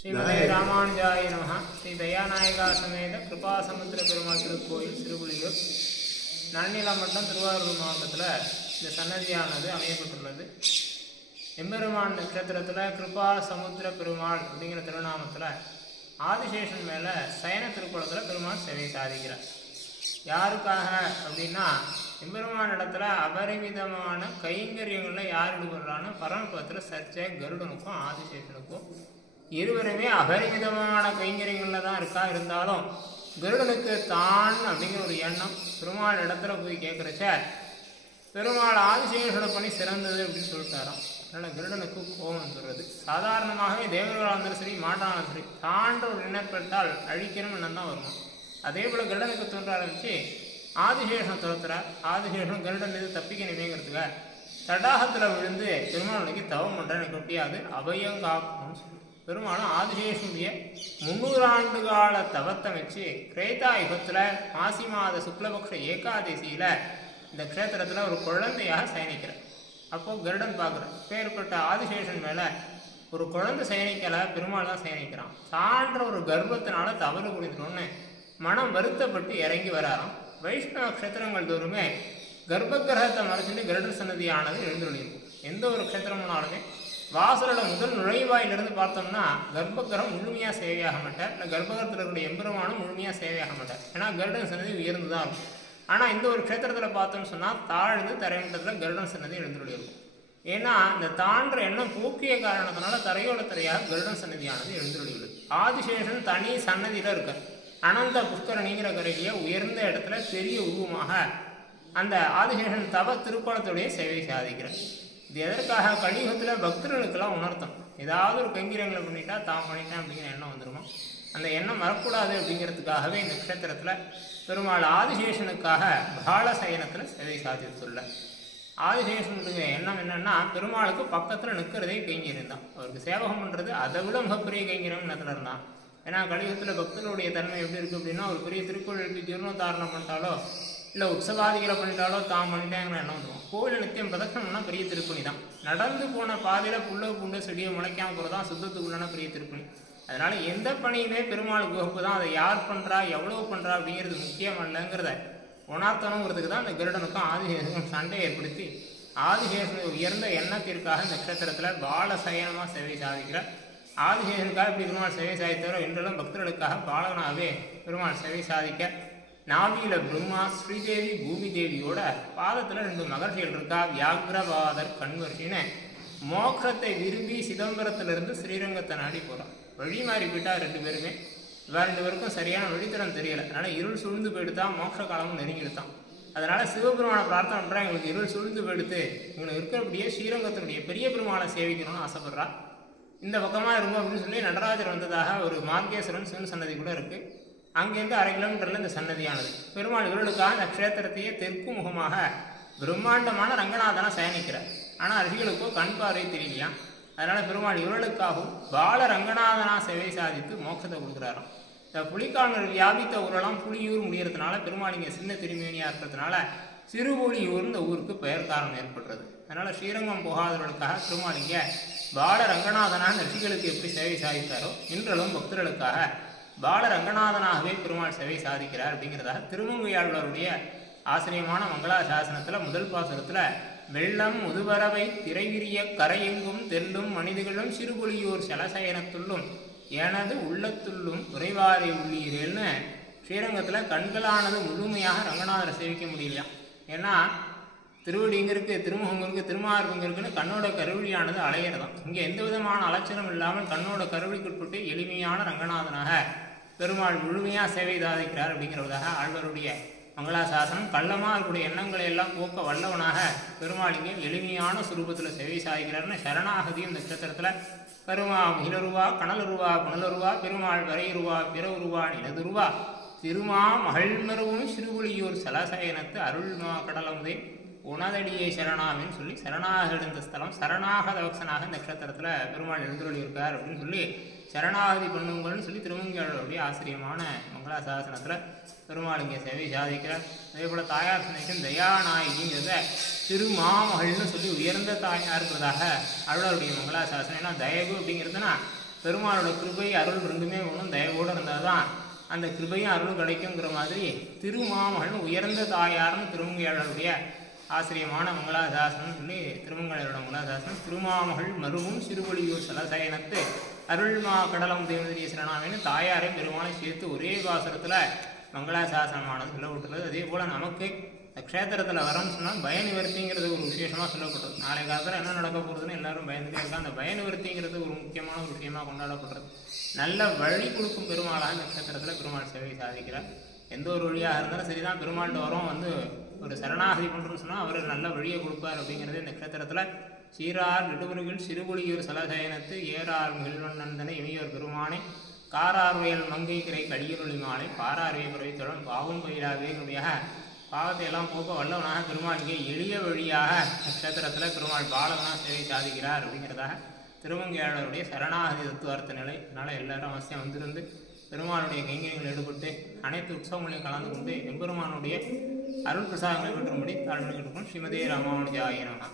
ஸ்ரீமதே ராமானுஜாய நமஹ. ஸ்ரீ தயாநாயகா சமேத கிருபாசமுத்திர பெருமாள் திருக்கோயில் சிறுபுலியூர், நன்னிலம் மட்டம், திருவாரூர் மாவட்டத்தில் இந்த சன்னதியானது அமையப்பட்டுள்ளது. எம்பெருமான் நட்சத்திரத்தில் கிருபாசமுத்திர பெருமாள் அப்படிங்கிற திருநாமத்தில் ஆதிசேஷன் மேலே சயன திருக்குளத்தில் பெருமாள் சேவை சாதிக்கிறார். யாருக்காக அப்படின்னா, எம்பெருமான் இடத்துல அபரிமிதமான கைங்கரியங்களில் யார் ஈடுபடுறான்னு பரமபதத்தில் சர்ச்சை கருடனுக்கும் ஆதிசேஷனுக்கும் இருவருமே அபரிமிதமான கைங்கரியங்களில் தான் இருக்கா. இருந்தாலும் கருடனுக்கு தான் அப்படிங்கிற ஒரு எண்ணம் பெருமாள் இடத்துல போய் கேட்குறச்ச பெருமாள் ஆதிசேஷனோட பணி சிறந்தது அப்படின்னு சொல்லிட்டாராம். அதனால் கருடனுக்கு கோபம் வந்துடுறது. சாதாரணமாகவே தேவர்களாக இருந்தாலும் சரி, மாட்டாலும் சரி, தாண்ட ஒரு எண்ணப்பட்டால் அழிக்கணும் எண்ணம் தான் வருமா. அதே போல் கருடனுக்கு தோன்ற ஆரம்பித்து ஆதிசேஷன் துரத்துறார். ஆதிசேஷன் கருடன் மீது தப்பிக்க நினைங்கிறதுக்காக தடாகத்தில் விழுந்து பெருமாளுக்கு தவம் பண்ணுற எனக்கு முடியாது, அபயம் காக்கணும்னு சொல்லி பெருமாளும் ஆதிசேஷனுடைய 300 ஆண்டு கால தவத்தை வச்சு கிரேதா யுகத்தில் மாசி மாத சுக்லபக்ஷ ஏகாதசியில் இந்த க்ஷேத்திரத்தில் ஒரு குழந்தையாக சயனிக்கிறார். அப்போது கருடன் பார்க்குறார், பேர்பட்ட ஆதிசேஷன் மேலே ஒரு குழந்தை சயனிக்கலை, பெருமாள் தான் சயனிக்கிறான். சான்ற ஒரு கர்ப்பத்தினால தவறு புரிந்துட்டோன்னு மனம் வருத்தப்பட்டு இறங்கி வராராம். வைஷ்ணவ க்ஷேத்திரங்கள் தோறுமே கர்ப்பகிரகத்தை மறைச்சிட்டு கருடன் சன்னதியானது எழுந்துள்ளிருக்கும். எந்த ஒரு க்ஷேத்திரம்னாலுமே வாசலோட முதல் நுழைவாயிலிருந்து பார்த்தோம்னா கர்ப்பகிரகம் முழுமையாக சேவையாக மாட்டார், இல்லை கர்ப்பகிரகத்தில் இருக்கக்கூடிய எம்பெருமானும் முழுமையாக சேவையாக மாட்டார். ஏன்னா கருடன் சன்னதி உயர்ந்து தான் இருக்கும். ஆனால் இந்த ஒரு க்ஷேத்திரத்தில் பார்த்தோம்னு சொன்னால் தாழ்ந்து தரைமட்டத்தில் கருடன் சன்னதி எழுந்துள்ளிருக்கும். ஏன்னா இந்த தான்ற எண்ணம் போக்கிய காரணத்தினால தரையோட தரையாக கருடன் சன்னதியானது எழுந்துள்ளது. ஆதிசேஷன் தனி சன்னதியில் இருக்கார். அனந்த புஷ்கரணிங்கிற கரையிலேயே உயர்ந்த இடத்துல பெரிய உருவமாக அந்த ஆதிசேஷன் தவ திருக்கோணத்துடைய சேவை சாதிக்கிறார். இது எதற்காக? கலியுகத்தில் பக்தர்களுக்கெல்லாம் உணர்த்தம். ஏதாவது ஒரு கைங்கரியங்களை பண்ணிட்டா தான் பண்ணிட்டேன் அப்படிங்கிற எண்ணம் வந்துருமா. அந்த எண்ணம் வரக்கூடாது அப்படிங்கிறதுக்காகவே இந்த க்ஷேத்திரத்தில் பெருமாள் ஆதிசேஷனுக்காக பாலசயனத்தில் சேவை சாதித்துள்ள. ஆதிசேஷனுடைய எண்ணம் என்னன்னா, பெருமாளுக்கு பக்கத்தில் நிற்கிறதே கைங்கரியம் தான். அவருக்கு சேவகம் பண்ணுறது அதை விட மிகப்பெரிய கைங்கரியம் இடத்துல இருந்தான். ஏன்னா கலியுகத்தில் பக்தர்களுடைய தன்மை எப்படி இருக்குது அப்படின்னா, ஒரு பெரிய திருக்கோள் எழுப்பி ஜீர்ணோத்தாரணம் பண்ணிட்டாலோ இல்லை உற்சவாதிகளை பண்ணிட்டாலோ தான் பண்ணிட்டேங்கிற எண்ணம் வந்துடும். கோவில் நித்தியம் பிரதட்சணம்னா பெரிய திருப்பணி தான். நடந்து போன பாதையில் புல்ல பூண்டு செடியை முளைக்காமல் போகிறது தான் சுத்தத்துக்குள்ளான பெரிய திருப்பணி. அதனால் எந்த பணியுமே பெருமாளுக்கு வகுப்பு தான். அதை யார் பண்ணுறா, எவ்வளோ பண்ணுறா அப்படிங்கிறது முக்கியம் இல்லைங்கிறத உணர்த்தணுங்கிறதுக்கு தான் இந்த கருடனுக்கும் ஆதிசேஷனுக்கும் சண்டை ஏற்படுத்தி ஆதிசேஷனுடைய உயர்ந்த எண்ணத்திற்காக இந்த நட்சத்திரத்தில் பாலசயனமாக சேவை சாதிக்கிறார். ஆதிசேஷனுக்காக இப்படி பெருமாள் சேவை சாதித்தவரை இன்றெல்லாம் பக்தர்களுக்காக பாலகனாகவே பெருமாள் சேவை சாதிக்க நாவியில பிரம்மா, ஸ்ரீதேவி, பூமி தேவியோட பாதத்தில் 2 மகர்ஷிகள் இருக்கா. வியாகிரபாதர், கண்வர்ஷின்னு மோட்சத்தை விரும்பி சிதம்பரத்திலிருந்து ஸ்ரீரங்கத்தை நாடி போகிறான். வழி மாறி போயிட்டா 2 பேருமே. வேற 2 பேருக்கும் சரியான வழித்தடம் தெரியலை. அதனால் இருள் சூழ்ந்து போயிடுதான், மோட்ச காலமும் நெருங்கிடுத்தான். அதனால் சிவபெருமானை பிரார்த்தனை பண்ணுறா, எங்களுக்கு இருள் சூழ்ந்து போயிடுத்து, எங்களுக்கு இருக்கிறபடியே ஸ்ரீரங்கத்தினுடைய பெரிய பெருமாளை சேவிக்கணும்னு ஆசைப்படுறா. இந்த பக்கமாக இருக்கும் அப்படின்னு சொல்லி நடராஜர் வந்ததாக ஒரு மார்கேஸ்வரன் சிவன் சன்னதி கூட இருக்குது. அங்கேருந்து 1/2 கிலோமீட்டரில் இந்த சன்னதியானது. பெருமாள் இவர்களுக்காக இந்த க்ஷேத்திரத்தையே தெற்கு முகமாக பிரம்மாண்டமான ரங்கநாதனை சயனிக்கிறார். ஆனால் ரிஷிகளுக்கோ கண் பார்வை தெரியலையா. அதனால் பெருமாள் இவர்களுக்காகவும் பால ரங்கநாதனா சேவை சாதித்து மோட்சத்தை கொடுக்குறாராம். இந்த புலிக்கால்கள் வியாபித்த ஊரெல்லாம் புலியூர் முடியறதுனால பெருமாள் இங்கே சின்ன திருமேனியாக இருக்கிறதுனால சிறுபுலியூர் இந்த ஊருக்கு பெயர் காரணம் ஏற்படுறது. அதனால் ஸ்ரீரங்கம் போகாதவர்களுக்காக பெருமாள் இங்கே பால ரங்கநாதனான ரிஷிகளுக்கு எப்படி சேவை சாதித்தாரோ இன்றளவும் பக்தர்களுக்காக பால ரங்கநாதனாகவே பெருமாள் சேவை சாதிக்கிறார் அப்படிங்கிறதாக திருமங்கையாளருடைய ஆசிரியமான மங்களாசாசனத்தில் முதல் பாசுரத்தில் வெள்ளம் முதுபறவை திரைவிரிய கரையெங்கும் தெல்லும் மனிதர்களும் சிறுபுலியூர் சலசயனத்துள்ளும் எனது உள்ளத்துள்ளும் உறைவாரை உள்ளீரேல்னு ஸ்ரீரங்கத்தில் கண்களானது முழுமையாக ரங்கநாதரை சேவிக்க முடியலையா. ஏன்னா திருவடி இங்கே இருக்குது, திருமுகம் இருக்குது, திருமார்பு இங்கே இருக்குன்னு கண்ணோட கருவிழியானது அலையிறதான். இங்கே எந்த விதமான அலட்சணம் இல்லாமல் கண்ணோட கருவிக்குட்பட்டு எளிமையான ரங்கநாதனாக பெருமாள் முழுமையாக சேவை சாதிக்கிறார் அப்படிங்கிறதாக ஆழ்வாருடைய மங்களாசாசனம். கள்ளமாக அவருடைய எண்ணங்களை எல்லாம் போக்க வல்லவனாக பெருமாள் இங்கே எளிமையான சுரூபத்தில் சேவை சாதிக்கிறார்னு சரணாகதி இந்த நட்சத்திரத்தில் கருமா மிளருவா கனலுருவா புனலுருவா பெருமாள் வரையுருவா பிற உருவா நிலதுருவா திருமா மகள்மருவும் சிறுபுலியூர் சலசயனத்து அருள்மா கடலமுதே உணதடியை சரணாமின்னு சொல்லி சரணாக எழுந்த ஸ்தலம் சரணாகதவக்சனாக இந்த நட்சத்திரத்தில் பெருமாள் எழுந்துள்ளி இருக்கார் அப்படின்னு சொல்லி சரணாகதி பண்ணுங்கள்னு சொல்லி திருமங்கையாளருடைய ஆசிரியமான மங்களாசாசனத்தில் பெருமாள் இங்கே சேவை சாதிக்கிறார். அதே போல் தாயார் சன்னதிக்கும் தயாநாயகிங்கிறத திருமாமகள்னு சொல்லி உயர்ந்த தாயார் இருக்கிறதாக அருளருடைய மங்களாசாசனம். ஏன்னா தயவு அப்படிங்கிறதுனா பெருமாளோட கிருபை அருள் ரெண்டுமே ஒன்றும் தயவோடு இருந்தால் தான் அந்த கிருபையும் அருள் கிடைக்குங்கிற மாதிரி திருமாமகள்னு உயர்ந்த தாயார்னு திருமங்கையாளருடைய ஆசிரியமான மங்களாதாசன் சொல்லி திருமங்கையாளரோட மங்களாதாசன் திருமாமகள் மருவும் சிறுபொழியூர் சலசயனத்து அருள்மா கடலம் தேவதிரிய சிறனாமின்னு தாயாரை பெருமானை சேர்த்து ஒரே பாசுரத்தில் மங்களாசாசனமானது சொல்லப்பட்டுள்ளது. அதே போல் நமக்கு க்ஷேத்திரத்தில் வரோம்னு சொன்னால் பயநிவர்த்திங்கிறது ஒரு விசேஷமாக சொல்லப்பட்டது. நாளை காலத்தில் என்ன நடக்க போகிறதுன்னு எல்லாரும் பயந்துட்டே இருக்கா. அந்த பயநிவர்த்திங்கிறது ஒரு முக்கியமான ஒரு விஷயமாக கொண்டாடப்படுறது. நல்ல வழி கொடுக்கும் பெருமாளாக இந்த க்ஷேத்திரத்தில் பெருமாள் சேவை சாதிக்கிறார். எந்த ஒரு வழியாக இருந்தாலும் சரிதான், பெருமாள்கிட்ட வரோம் ஒரு சரணாகதி பண்ணுறோம்னு சொன்னால் அவர் நல்ல வழியை கொடுப்பார் அப்படிங்கிறது இந்த க்ஷேத்திரத்தில் சீரார் நெடுவர்கள் சிறுபொழியூர் சலசயனத்து ஏறார் மிகழ்வண்ணந்தனை இமையோர் பெருமானை காரார்வயல் மங்கை கிரை கடியருளி மாலை பாரார்விய பிறவித்தோழன் பாவம் பயிராகவே பாவத்தை எல்லாம் போக்க வல்லவனாக பெருமாள் இங்கே எளிய வழியாக நட்சத்திரத்தில் பெருமாள் பாலவனாக சேவை சாதிக்கிறார் அப்படிங்கிறதாக திருமங்கையாளருடைய சரணாகதி தத்துவார்த்த நிலை. அதனால் எல்லாரும் அவசியம் வந்திருந்து பெருமாளுடைய கைங்கரியங்கள் ஈடுபட்டு அனைத்து உற்சவங்களையும் கலந்து கொண்டு எம்பெருமானுடைய அருள் பிரசாதங்களை பெற்றும்படி தாழ்மையை இருக்கும். ஸ்ரீமதே ராமானுஜாய நமஹ.